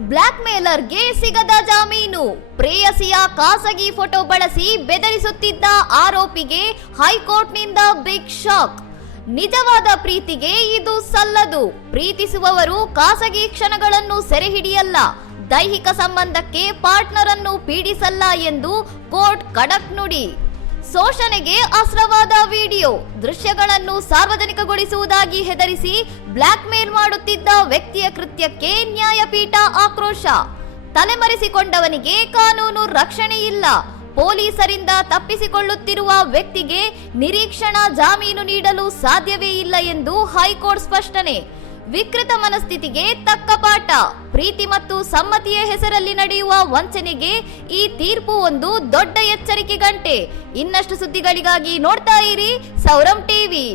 Block ಮೇಲರ್ಗೆ ಸಿಗದ ಜಾಮೀನು. ಪ್ರೇಯಸಿಯ ಖಾಸಗಿ ಫೋಟೋ ಬಳಸಿ ಬೆದರಿಸುತ್ತಿದ್ದ ಆರೋಪಿಗೆ ಹೈಕೋರ್ಟ್ನಿಂದ ಬಿಗ್ ಶಾಕ್. ನಿಜವಾದ ಪ್ರೀತಿಗೆ ಇದು ಸಲ್ಲದು. ಪ್ರೀತಿಸುವವರು ಖಾಸಗಿ ಕ್ಷಣಗಳನ್ನು ಸೆರೆ ಹಿಡಿಯಲ್ಲ, ದೈಹಿಕ ಸಂಬಂಧಕ್ಕೆ ಪಾರ್ಟ್ನರ್ ಅನ್ನು ಪೀಡಿಸಲ್ಲ ಎಂದು ಕೋರ್ಟ್ ಖಡಕ್ ನುಡಿ. ಶೋಷಣೆಗೆ ಅಸ್ತ್ರವಾದ ವಿಡಿಯೋ ದೃಶ್ಯಗಳನ್ನು ಸಾರ್ವಜನಿಕಗೊಳಿಸುವುದಾಗಿ ಹೆದರಿಸಿ ಬ್ಲಾಕ್ ಮೇಲ್ ಮಾಡುತ್ತಿದ್ದ ವ್ಯಕ್ತಿಯ ಕೃತ್ಯಕ್ಕೆ ನ್ಯಾಯಪೀಠ ಆಕ್ರೋಶ. ತಲೆಮರೆಸಿಕೊಂಡವನಿಗೆ ಕಾನೂನು ರಕ್ಷಣೆ ಇಲ್ಲ. ಪೊಲೀಸರಿಂದ ತಪ್ಪಿಸಿಕೊಳ್ಳುತ್ತಿರುವ ವ್ಯಕ್ತಿಗೆ ನಿರೀಕ್ಷಣಾ ಜಾಮೀನು ನೀಡಲು ಸಾಧ್ಯವೇ ಇಲ್ಲ ಎಂದು ಹೈಕೋರ್ಟ್ ಸ್ಪಷ್ಟನೆ. ವಿಕೃತ ಮನಸ್ಥಿತಿಗೆ ತಕ್ಕ ಪಾಠ. ಪ್ರೀತಿ ಮತ್ತು ಸಮ್ಮತಿಯ ಹೆಸರಲ್ಲಿ ನಡೆಯುವ ವಂಚನೆಗೆ ಈ ತೀರ್ಪು ಒಂದು ದೊಡ್ಡ ಎಚ್ಚರಿಕೆ ಗಂಟೆ. ಇನ್ನಷ್ಟು ಸುದ್ದಿಗಳಿಗಾಗಿ ನೋಡ್ತಾ ಇರಿ ಸೌರಂ ಟಿವಿ.